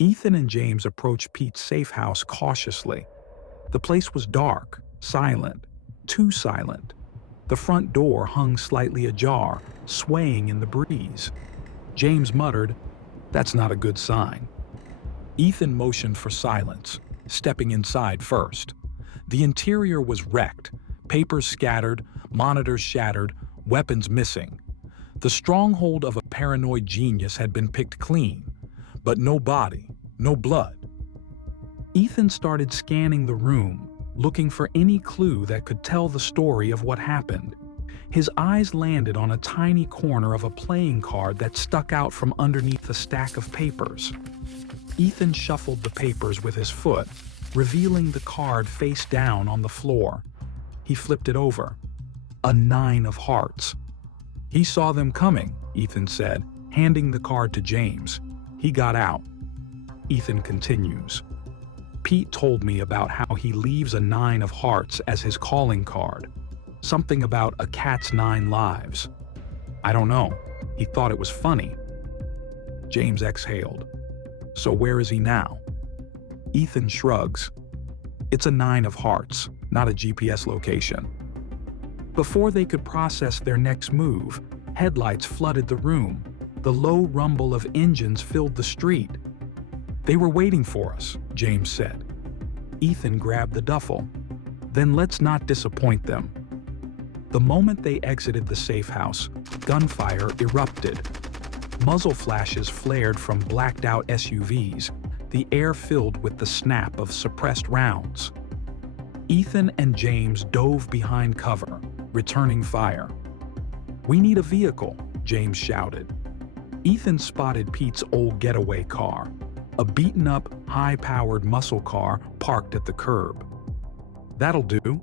Ethan and James approached Pete's safe house cautiously. The place was dark, silent, too silent. The front door hung slightly ajar, swaying in the breeze. James muttered, "That's not a good sign." Ethan motioned for silence, stepping inside first. The interior was wrecked, papers scattered, monitors shattered, weapons missing. The stronghold of a paranoid genius had been picked clean, but no body, no blood. Ethan started scanning the room, looking for any clue that could tell the story of what happened. His eyes landed on a tiny corner of a playing card that stuck out from underneath a stack of papers. Ethan shuffled the papers with his foot, revealing the card face down on the floor. He flipped it over. A 9 of hearts. "He saw them coming," Ethan said, handing the card to James. "He got out." Ethan continues. "Pete told me about how he leaves a 9 of hearts as his calling card. Something about a cat's 9 lives. I don't know. He thought it was funny." James exhaled. "So where is he now?" Ethan shrugs. "It's a 9 of hearts, not a GPS location." Before they could process their next move, headlights flooded the room. The low rumble of engines filled the street. "They were waiting for us," James said. Ethan grabbed the duffel. "Then let's not disappoint them." The moment they exited the safe house, gunfire erupted. Muzzle flashes flared from blacked-out SUVs, the air filled with the snap of suppressed rounds. Ethan and James dove behind cover, returning fire. "We need a vehicle," James shouted. Ethan spotted Pete's old getaway car, a beaten-up, high-powered muscle car parked at the curb. "That'll do."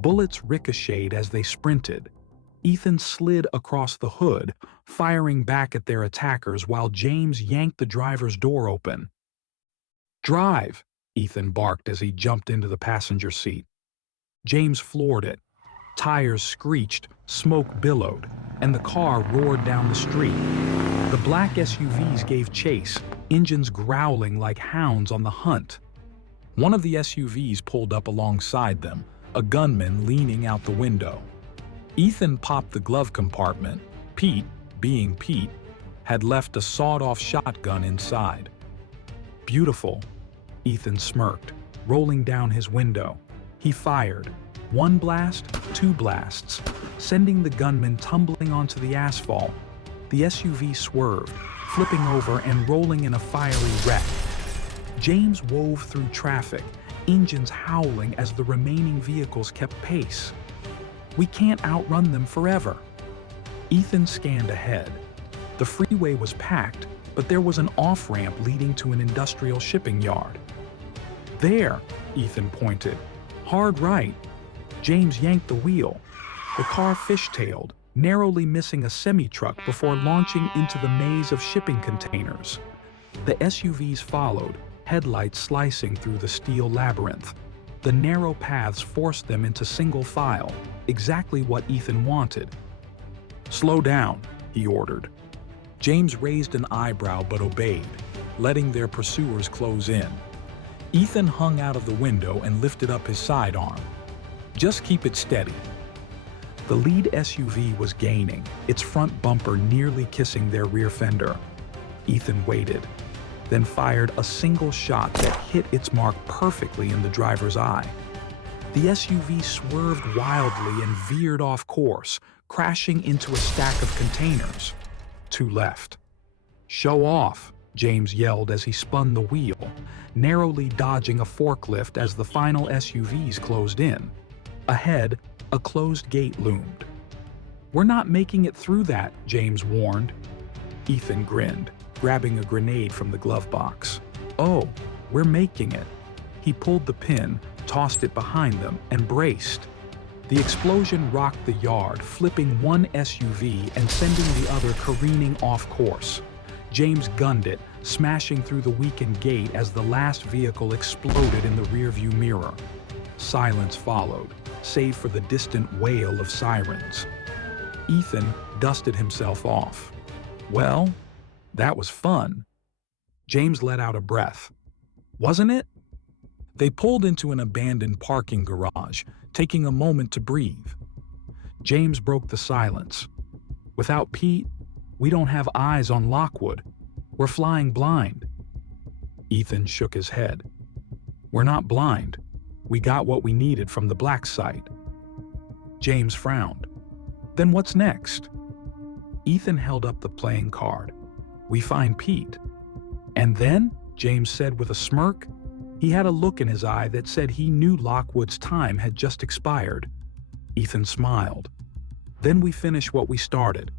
Bullets ricocheted as they sprinted. Ethan slid across the hood, firing back at their attackers while James yanked the driver's door open. "Drive!" Ethan barked as he jumped into the passenger seat. James floored it. Tires screeched, smoke billowed, and the car roared down the street. The black SUVs gave chase, engines growling like hounds on the hunt. One of the SUVs pulled up alongside them, a gunman leaning out the window. Ethan popped the glove compartment. Pete, being Pete, had left a sawed-off shotgun inside. "Beautiful," Ethan smirked, rolling down his window. He fired. 1 blast, 2 blasts, sending the gunman tumbling onto the asphalt. The SUV swerved, flipping over and rolling in a fiery wreck. James wove through traffic, engines howling as the remaining vehicles kept pace. "We can't outrun them forever." Ethan scanned ahead. The freeway was packed, but there was an off-ramp leading to an industrial shipping yard. "There," Ethan pointed. "Hard right." James yanked the wheel. The car fishtailed, narrowly missing a semi-truck before launching into the maze of shipping containers. The SUVs followed, headlights slicing through the steel labyrinth. The narrow paths forced them into single file, exactly what Ethan wanted. "Slow down," he ordered. James raised an eyebrow but obeyed, letting their pursuers close in. Ethan hung out of the window and lifted up his sidearm. "Just keep it steady." The lead SUV was gaining, its front bumper nearly kissing their rear fender. Ethan waited, then fired a single shot that hit its mark perfectly in the driver's eye. The SUV swerved wildly and veered off course, crashing into a stack of containers. To left. "Show off," James yelled as he spun the wheel, narrowly dodging a forklift as the final SUVs closed in. Ahead, a closed gate loomed. "We're not making it through that," James warned. Ethan grinned, grabbing a grenade from the glove box. "Oh, we're making it." He pulled the pin, tossed it behind them, and braced. The explosion rocked the yard, flipping one SUV and sending the other careening off course. James gunned it, smashing through the weakened gate as the last vehicle exploded in the rearview mirror. Silence followed, save for the distant wail of sirens. Ethan dusted himself off. "Well, that was fun." James let out a breath. Wasn't it? They pulled into an abandoned parking garage, taking a moment to breathe. James broke the silence. Without Pete, we don't have eyes on Lockwood. We're flying blind. Ethan shook his head. We're not blind. We got what we needed from the black site. James frowned. Then what's next? Ethan held up the playing card. We find Pete. And then, James said with a smirk. He had a look in his eye that said he knew Lockwood's time had just expired. Ethan smiled. Then we finish what we started.